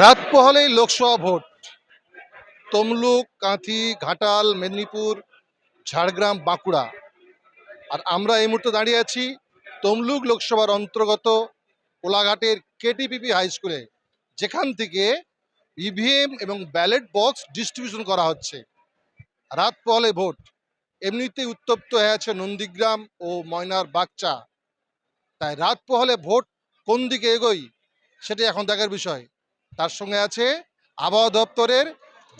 রাত পোহালেই লোকসভা ভোট। তমলুক, কাঁথি, ঘাটাল, মেদিনীপুর, ঝাড়গ্রাম, বাঁকুড়া। আর আমরা এই মুহূর্তে দাঁড়িয়ে আছি তমলুক লোকসভার অন্তর্গত কোলাঘাটের কেটিপিপি হাই স্কুলে, যেখান থেকে ইভিএম এবং ব্যালট বক্স ডিস্ট্রিবিউশন করা হচ্ছে। রাত পোহালে ভোট, এমনিতেই উত্তপ্ত হয়ে আছে নন্দীগ্রাম ও ময়নার বাগচা। তাই রাত পোহালে ভোট কোন দিকে এগোয় সেটি এখন দেখার বিষয়। তার সঙ্গে আছে আবহাওয়া দপ্তরের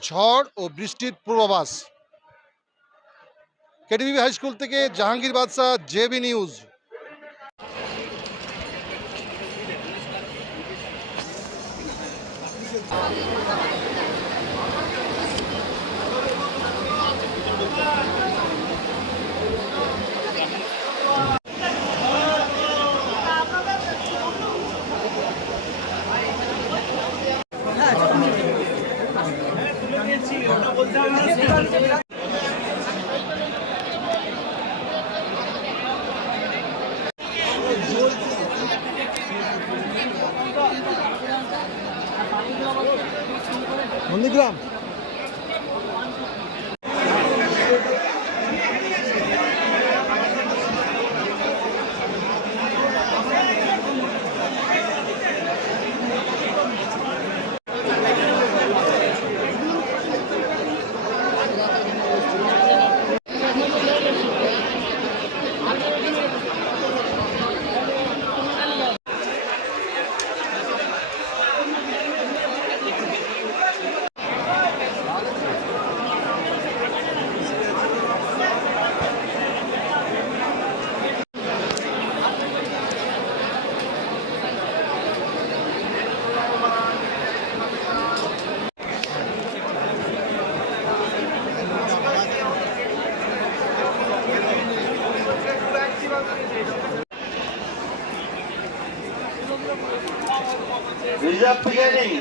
ঝড় ও বৃষ্টির পূর্বাভাস। কেটিভি হাই স্কুল থেকে Jahangir Badsha, JB news. Nandigram Reserve beginning.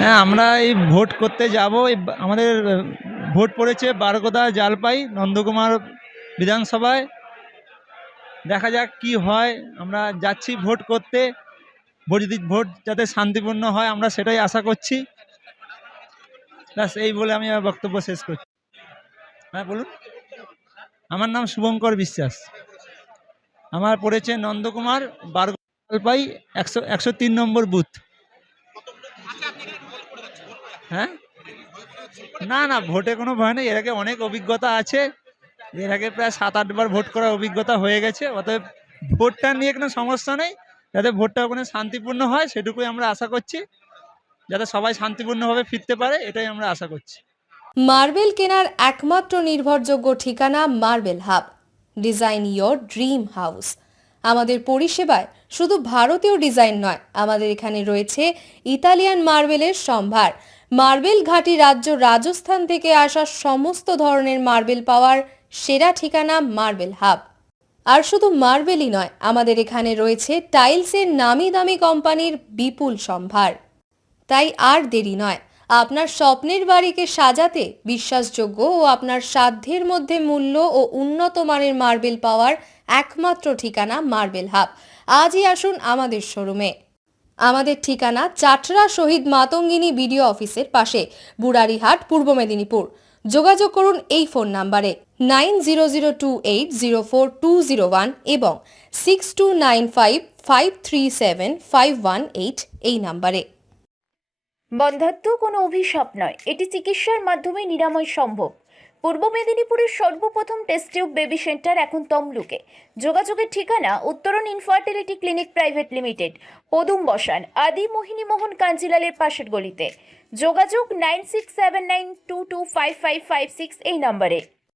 হ্যাঁ, আমরা এই ভোট করতে যাব। আমাদের ভোট পড়েছে বারকোদা জালপাই নন্দকুমার বিধানসভায়। দেখা যাক কি হয়। আমরা যাচ্ছি ভোট করতে। ভোট যাতে শান্তিপূর্ণ হয় আমরা সেটাই আশা করছি। ব্যাস এই বলে আমি আমার বক্তব্য শেষ করছি। হ্যাঁ বলুন। আমার নাম শুভঙ্কর বিশ্বাস। আমার পড়েছে নন্দকুমার বারকোদা জালপাই 103 নম্বর বুথ। হ্যাঁ, না না, ভোটে কোনো ভয় নেই। এর আগে অনেক অভিজ্ঞতা আছে। এর আগে প্রায় 7-8 বার ভোট করার অভিজ্ঞতা হয়ে গেছে। অতএব ভোটটা নিয়ে কোনো সমস্যা নেই। যাতে ভোটটা ওখানে শান্তিপূর্ণ হয় সেটুকুই আমরা আশা করছি। যাতে সবাই শান্তিপূর্ণভাবে ফিরতে পারে এটাই আমরা আশা করছি। মার্বেল কেনার একমাত্র নির্ভরযোগ্য ঠিকানা marble hub. Design your dream house. আমাদের পরিষেবায় শুধু ভারতীয় ডিজাইন নয়, আমাদের এখানে রয়েছে ইতালিয়ান মার্বেলের সম্ভার। মার্বেল ঘাঁটি রাজ্য রাজস্থান থেকে আসা সমস্ত ধরনের মার্বেল পাওয়ার সেরা ঠিকানা মার্বেল হাব। আর শুধু মার্বেলই নয়, আমাদের এখানে রয়েছে টাইলসের নামি দামি কোম্পানির বিপুল সম্ভার। তাই আর দেরি নয়, আপনার স্বপ্নের বাড়িকে সাজাতে বিশ্বাসযোগ্য ও আপনার সাধ্যের মধ্যে মূল্য ও উন্নত মানের মার্বেল পাওয়ার একমাত্র ঠিকানা মার্বেল হাব। আজই আসুন আমাদের শোরুমে। আমাদের ঠিকানা চাটরা শহীদ মাতঙ্গিনী বিডিও অফিসের পাশে, বুড়ারিহাট, পূর্ব মেদিনীপুর। যোগাযোগ করুন এই ফোন নাম্বারে 9002804201 এবং 6295537518 এই নাম্বারে। বন্ধ্যাত্ব কোনো অভিশাপ নয়, এটি চিকিৎসার মাধ্যমে নিরাময় সম্ভব। পূর্ব মেদিনীপুরের সর্বপ্রথম টেস্ট টিউব বেবি সেন্টার এখন তমলুকে। যোগাযোগের ঠিকানা উত্তরণ ইনফার্টিলিটি ক্লিনিক প্রাইভেট লিমিটেড, পদুম বসান, আদি মোহিনী মোহন কাঞ্জিলালের পাশের গলিতে। যোগাযোগ 9679225556 এই নম্বরে।